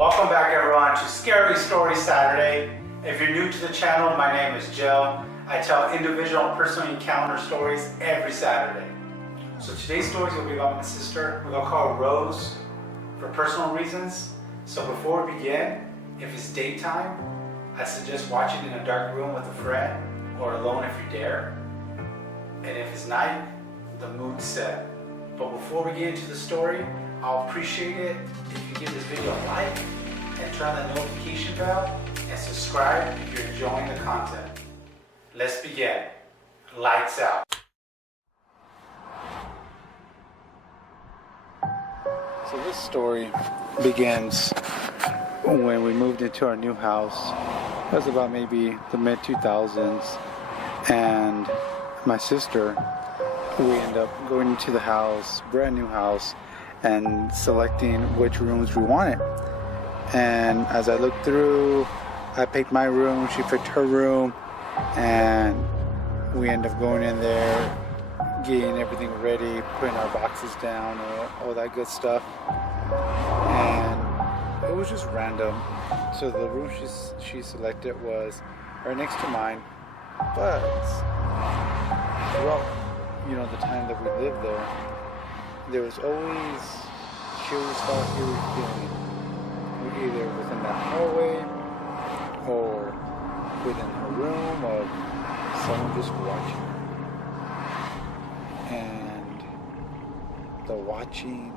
Welcome back everyone to Scary Story Saturday. If you're new to the channel, my name is Joe. I tell individual and personal encounter stories every Saturday. So today's story is going to be about my sister. We're going to call her Rose for personal reasons. So before we begin, if it's daytime, I suggest watching in a dark room with a friend or alone if you dare. And if it's night, the mood's set. But before we get into the story, I'll appreciate it if you give this video a like and turn on the notification bell and subscribe if you're enjoying the content. Let's begin. Lights out. So this story begins when we moved into our new house. It was about maybe the mid-2000s, and my sister, we ended up going into the house, brand new house, and selecting which rooms we wanted. And as I looked through, I picked my room, she picked her room, and we ended up going in there, getting everything ready, putting our boxes down, all that good stuff. And it was just random. So the room she selected was right next to mine, but throughout the time that we lived there was always, she always felt eerie feeling, either within that hallway or within her room, of someone just watching her. And the watching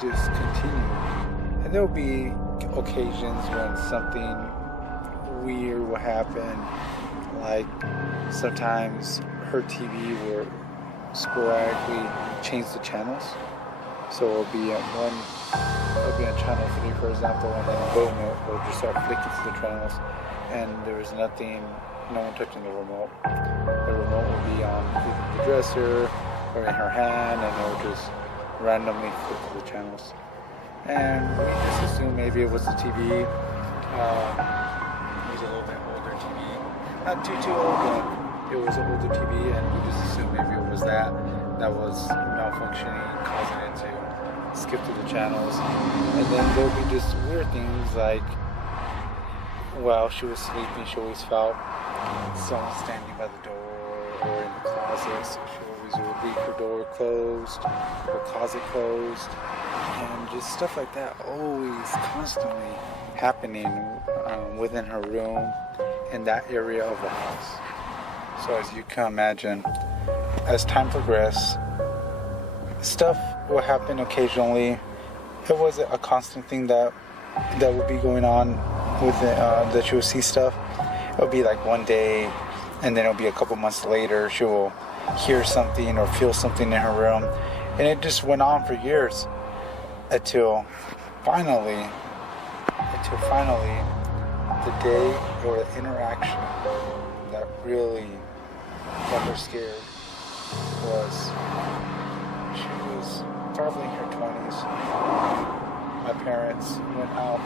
just continued. And there will be occasions when something weird will happen, like sometimes her TV will sporadically change the channels. So it'll be on channel 3, for example, and then boom, it'll just start flicking through the channels, and there was no one touching the remote. The remote will be on either the dresser or in her hand, and it will just randomly flick through the channels. And we just assumed maybe it was the TV. It was a little bit older TV, not too old, but it was an older TV, and we just assumed maybe it was that was malfunctioning, causing it to skip through the channels. And then there would be just weird things like, while she was sleeping, she always felt someone standing by the door or in the closet. So she always would leave her door closed, her closet closed, and just stuff like that always constantly happening within her room in that area of the house. So as you can imagine, as time progressed, stuff will happen occasionally. It wasn't a constant thing that would be going on with that she would see stuff. It would be like one day, and then it'll be a couple months later, she will hear something or feel something in her room. And it just went on for years until finally, the day or the interaction that really got her scared was, she was probably in her 20s. My parents went out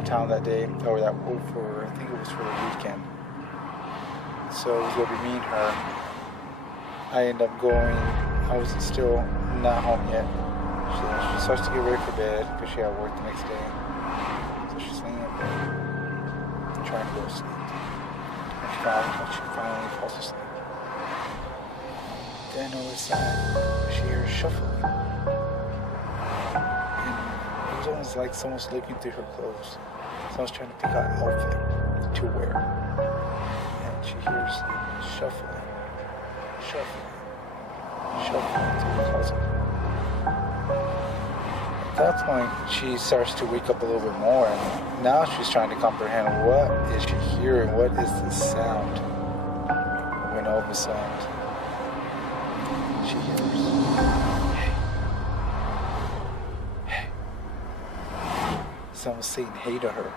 of town that day, or I think it was for the weekend. So it was going to be me and her. I ended up going, I was still not home yet. She starts to get ready for bed because she had work the next day. So she's laying in bed, trying to go to sleep. And she finally falls asleep. Then all of a sudden, she hears shuffling. And it was almost like someone's looking through her clothes. Someone's trying to pick out an outfit to wear. And she hears shuffling through the closet. At that point, she starts to wake up a little bit more, and now she's trying to comprehend, what is she hearing? What is this sound? When all of a sudden, she hears, hey. Someone saying hey to her.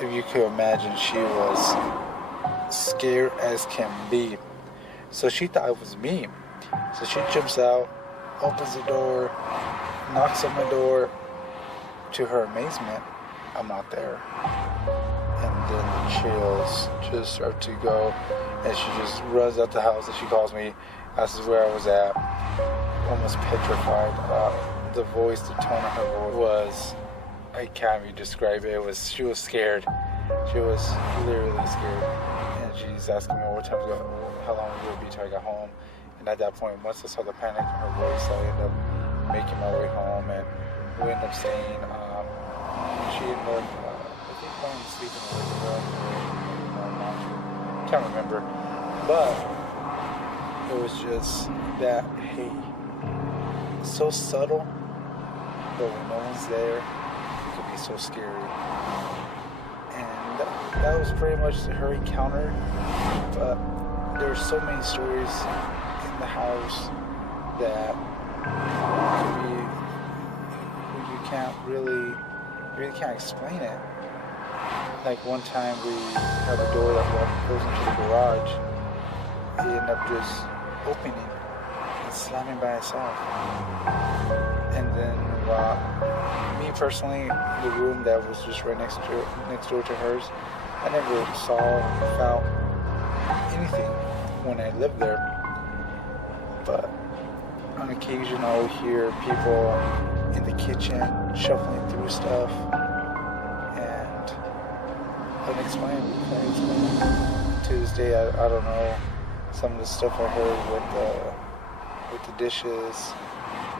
If you could imagine, she was scared as can be. So she thought it was me. So she jumps out, opens the door, knocks on my door. To her amazement, I'm not there. And then the chills just start to go, and she just runs out the house and she calls me, asks where I was at, almost petrified. the voice, the tone of her voice was, I can't even describe it. She was scared. She was literally scared. And she's asking me how long it would be till I got home. And at that point, once I saw the panic in her voice, I ended up making my way home, and we ended up staying. She ended up, I think, going to sleep in the living room. Can't remember. But it was just that, hey, so subtle, but when no one's there, it could be so scary. And that was pretty much her encounter. But there's so many stories in the house that you can't really can't explain it. Like one time we have a door that goes into the garage. It ended up just opening and slamming by itself. And then me personally, the room that was just right next door to hers, I never saw or felt anything when I lived there. But on occasion I would hear people in the kitchen shuffling through stuff, and unexplainable. To this day, I don't know some of the stuff I heard with the dishes.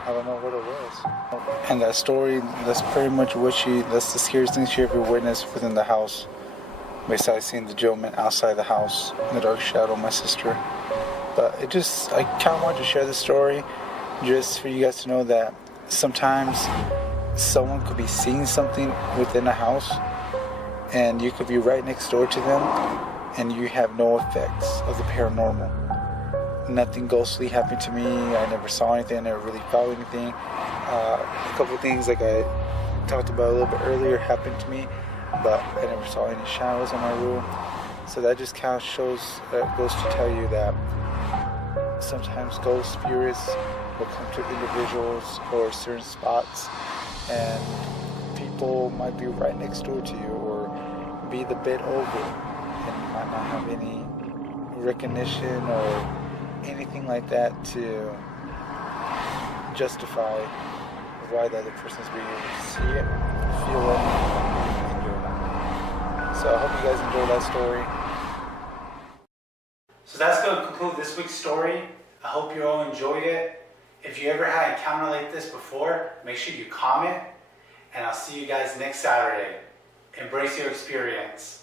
I don't know what it was. And that story, that's pretty much that's the scariest thing she ever witnessed within the house, besides seeing the gentleman outside the house in the dark shadow, my sister. But I kind of wanted to share this story just for you guys to know that sometimes someone could be seeing something within a house, and you could be right next door to them, and you have no effects of the paranormal. Nothing ghostly happened to me. I never saw anything. I never really felt anything. A couple things, like I talked about a little bit earlier, happened to me, but I never saw any shadows in my room. So that just kind of goes to tell you that sometimes ghost spirits will come to individuals or certain spots, and people might be right next door to you or be the bed over, and you might not have any recognition or anything like that to justify why the other person's being able to see it, feel it, and you're not. So I hope you guys enjoyed that story. So that's going to conclude this week's story. I hope you all enjoyed it. If you ever had an encounter like this before, make sure you comment, and I'll see you guys next Saturday. Embrace your experience.